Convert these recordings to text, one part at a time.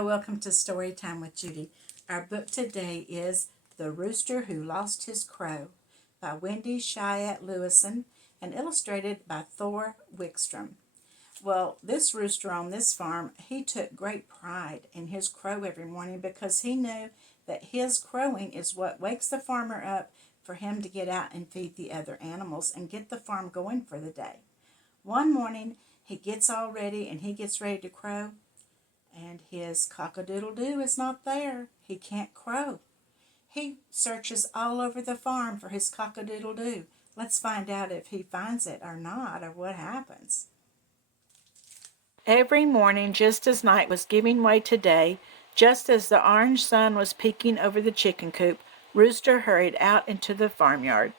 Hello, welcome to Story Time with Judy. Our book today is The Rooster Who Lost His Crow by Wendy Cheyette Lewison and illustrated by Thor Wickstrom. Well, this rooster on this farm, he took great pride in his crow every morning because he knew that his crowing is what wakes the farmer up for him to get out and feed the other animals and get the farm going for the day. One morning, he gets all ready and he gets ready to crow. And his cock-a-doodle-doo is not there. He can't crow. He searches all over the farm for his cock-a-doodle-doo. Let's find out if he finds it or not, or what happens. Every morning, just as night was giving way to day, just as the orange sun was peeking over the chicken coop, Rooster hurried out into the farmyard.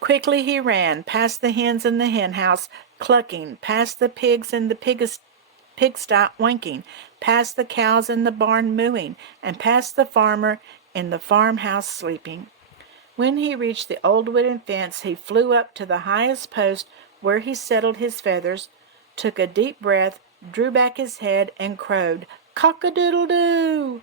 Quickly he ran, past the hens in the henhouse, clucking, past the pigs in the pigsty winking, past the cows in the barn mooing, and past the farmer in the farmhouse sleeping. When he reached the old wooden fence, he flew up to the highest post where he settled his feathers, took a deep breath, drew back his head, and crowed, "Cock-a-doodle-doo!"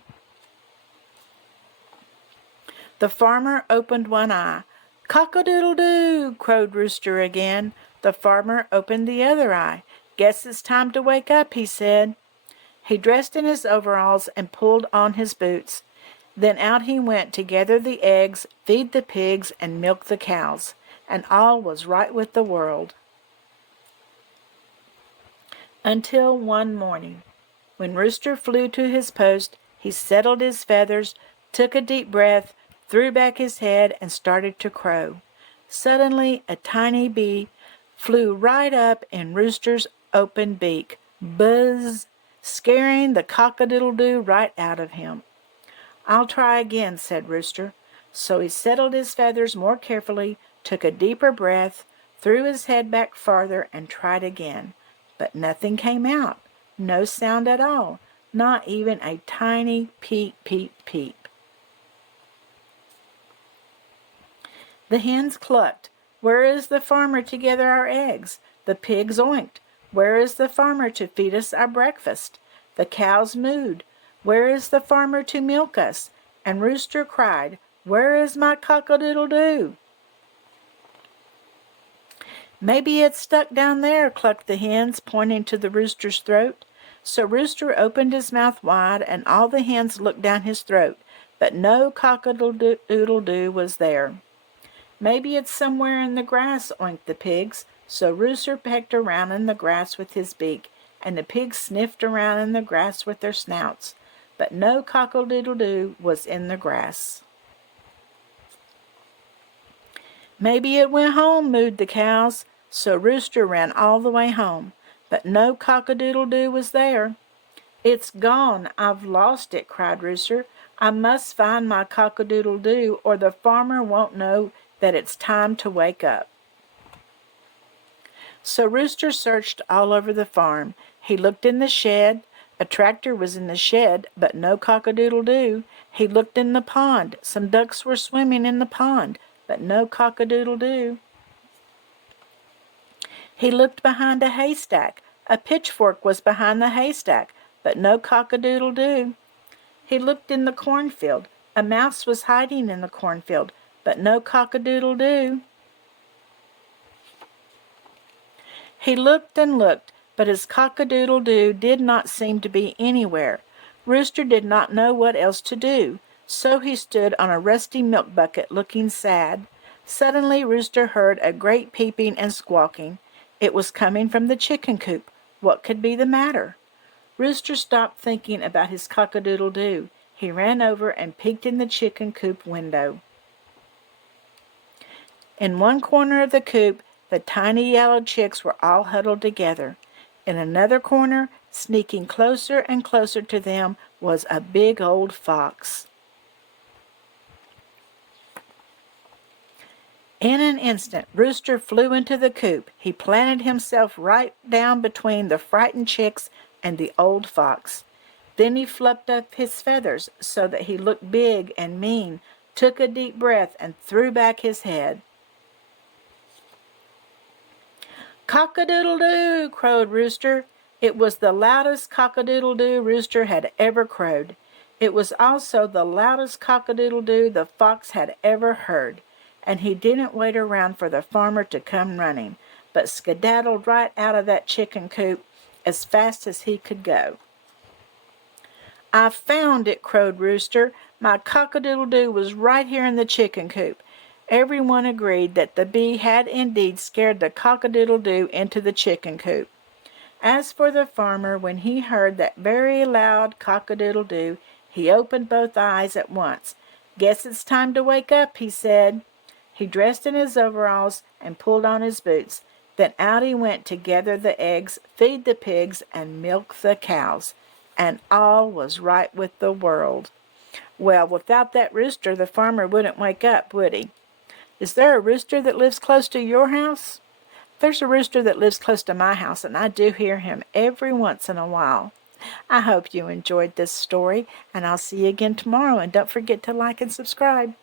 The farmer opened one eye. "Cock-a-doodle-doo!" crowed Rooster again. The farmer opened the other eye. "Guess it's time to wake up," he said. He dressed in his overalls and pulled on his boots. Then out he went to gather the eggs, feed the pigs, and milk the cows. And all was right with the world. Until one morning, when Rooster flew to his post, he settled his feathers, took a deep breath, threw back his head, and started to crow. Suddenly, a tiny bee flew right up in Rooster's open beak. Buzz! Scaring the cock-a-doodle-doo right out of him. "I'll try again," said Rooster. So he settled his feathers more carefully, took a deeper breath, threw his head back farther, and tried again. But nothing came out. No sound at all. Not even a tiny peep, peep, peep. The hens clucked. "Where is the farmer to gather our eggs?" The pigs oinked. "Where is the farmer to feed us our breakfast?" The cows mooed. "Where is the farmer to milk us?" And Rooster cried, "Where is my cock-a-doodle-doo?" "Maybe it's stuck down there," clucked the hens, pointing to the rooster's throat. So Rooster opened his mouth wide, and all the hens looked down his throat, but no cock-a-doodle-doo was there. "Maybe it's somewhere in the grass," oinked the pigs. So Rooster pecked around in the grass with his beak, and the pigs sniffed around in the grass with their snouts. But no cock-a-doodle-doo was in the grass. "Maybe it went home," mooed the cows. So Rooster ran all the way home, but no cock-a-doodle-doo was there. "It's gone! I've lost it!" cried Rooster. "I must find my cock-a-doodle-doo, or the farmer won't know that it's time to wake up." So Rooster searched all over the farm. He looked in the shed. A tractor was in the shed, but no cock-a-doodle-doo. He looked in the pond. Some ducks were swimming in the pond, but no cock-a-doodle-doo. He looked behind a haystack. A pitchfork was behind the haystack, but no cock-a-doodle-doo. He looked in the cornfield. A mouse was hiding in the cornfield, but no cock-a-doodle-doo. He looked and looked, but his cock-a-doodle-doo did not seem to be anywhere. Rooster did not know what else to do, so he stood on a rusty milk bucket looking sad. Suddenly Rooster heard a great peeping and squawking. It was coming from the chicken coop. What could be the matter? Rooster stopped thinking about his cock-a-doodle-doo. He ran over and peeked in the chicken coop window. In one corner of the coop, the tiny yellow chicks were all huddled together. In another corner, sneaking closer and closer to them, was a big old fox. In an instant, Rooster flew into the coop. He planted himself right down between the frightened chicks and the old fox. Then he fluffed up his feathers so that he looked big and mean, took a deep breath, and threw back his head. "Cock-a-doodle-doo!" crowed Rooster. It was the loudest cock-a-doodle-doo Rooster had ever crowed. It was also the loudest cock-a-doodle-doo the fox had ever heard, and he didn't wait around for the farmer to come running, but skedaddled right out of that chicken coop as fast as he could go. "I found it," crowed Rooster. "My cock-a-doodle-doo was right here in the chicken coop." Everyone agreed that the bee had indeed scared the cock-a-doodle-doo into the chicken coop. As for the farmer, when he heard that very loud cock-a-doodle-doo, he opened both eyes at once. "Guess it's time to wake up," he said. He dressed in his overalls and pulled on his boots. Then out he went to gather the eggs, feed the pigs, and milk the cows. And all was right with the world. Well, without that rooster, the farmer wouldn't wake up, would he? Is there a rooster that lives close to your house? There's a rooster that lives close to my house, and I do hear him every once in a while. I hope you enjoyed this story, and I'll see you again tomorrow, and don't forget to like and subscribe.